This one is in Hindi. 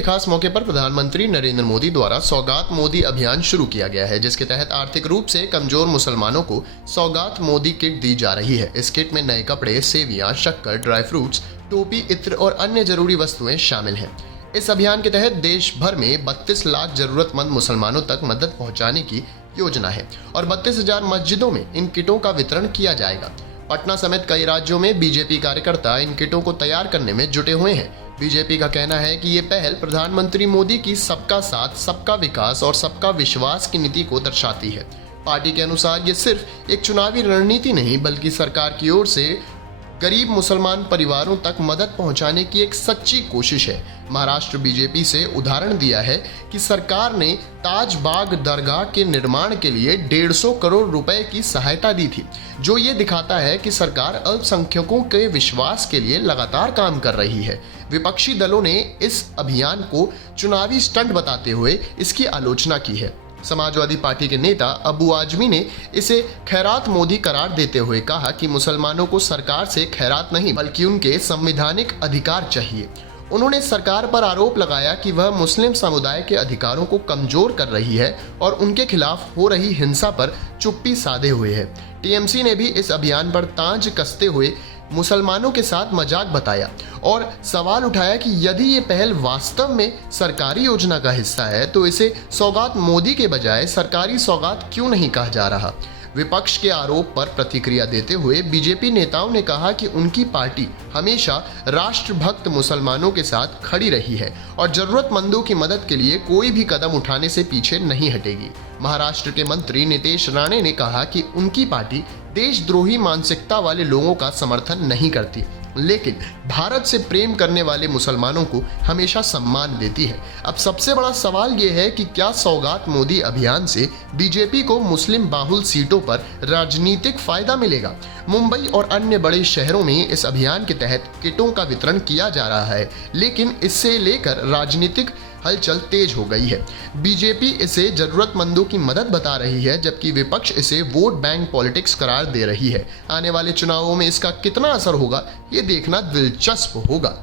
के खास मौके पर प्रधानमंत्री नरेंद्र मोदी द्वारा सौगात मोदी अभियान शुरू किया गया है, जिसके तहत आर्थिक रूप से कमजोर मुसलमानों को सौगात मोदी किट दी जा रही है। इस किट में नए कपड़े, सेवियां, शक्कर, ड्राई फ्रूट्स, टोपी, इत्र और अन्य जरूरी वस्तुएं शामिल हैं। इस अभियान के तहत देश भर में 32 लाख जरूरतमंद मुसलमानों तक मदद पहुंचाने की योजना है और 32,000 मस्जिदों में इन किटों का वितरण किया जाएगा। पटना समेत कई राज्यों में बीजेपी कार्यकर्ता इन किटों को तैयार करने में जुटे हुए हैं। बीजेपी का कहना है कि ये पहल प्रधानमंत्री मोदी की सबका साथ, सबका विकास और सबका विश्वास की नीति को दर्शाती है। पार्टी के अनुसार ये सिर्फ एक चुनावी रणनीति नहीं, बल्कि सरकार की ओर से गरीब मुसलमान परिवारों तक मदद पहुंचाने की एक सच्ची कोशिश है। महाराष्ट्र बीजेपी से उदाहरण दिया है कि सरकार ने ताज बाग दरगाह के निर्माण के लिए 150 करोड़ रुपए की सहायता दी थी, जो ये दिखाता है कि सरकार अल्पसंख्यकों के विश्वास के लिए लगातार काम कर रही है। विपक्षी दलों ने इस अभियान को चुनावी स्टंट बताते हुए इसकी आलोचना की है। समाजवादी पार्टी के नेता अबू आजमी ने इसे खैरात मोदी करार देते हुए कहा कि मुसलमानों को सरकार से खैरात नहीं, बल्कि उनके संवैधानिक अधिकार चाहिए। उन्होंने सरकार पर आरोप लगाया कि वह मुस्लिम समुदाय के अधिकारों को कमजोर कर रही है और उनके खिलाफ हो रही हिंसा पर चुप्पी साधे हुए है। टीएमसी ने भी इस अभियान पर तांज कसते हुए मुसलमानों के साथ मजाक बताया और सवाल उठाया कि यदि ये पहल वास्तव में सरकारी योजना का हिस्सा है तो इसे सौगात मोदी के बजाय सरकारी सौगात क्यों नहीं कहा जा रहा। विपक्ष के आरोप पर प्रतिक्रिया देते हुए बीजेपी नेताओं ने कहा कि उनकी पार्टी हमेशा राष्ट्रभक्त मुसलमानों के साथ खड़ी रही है और जरूरतमंदों की मदद के लिए कोई भी कदम उठाने से पीछे नहीं हटेगी। महाराष्ट्र के मंत्री नितेश राणे ने कहा कि उनकी पार्टी देशद्रोही मानसिकता वाले लोगों का समर्थन नहीं करती, लेकिन भारत से प्रेम करने वाले मुसलमानों को हमेशा सम्मान देती है। अब सबसे बड़ा सवाल ये है कि क्या सौगात मोदी अभियान से बीजेपी को मुस्लिम बाहुल सीटों पर राजनीतिक फायदा मिलेगा। मुंबई और अन्य बड़े शहरों में इस अभियान के तहत किटों का वितरण किया जा रहा है, लेकिन इससे लेकर राजनीतिक हलचल तेज हो गई है। बीजेपी इसे जरूरतमंदों की मदद बता रही है, जबकि विपक्ष इसे वोट बैंक पॉलिटिक्स करार दे रही है। आने वाले चुनावों में इसका कितना असर होगा, ये देखना दिलचस्प होगा।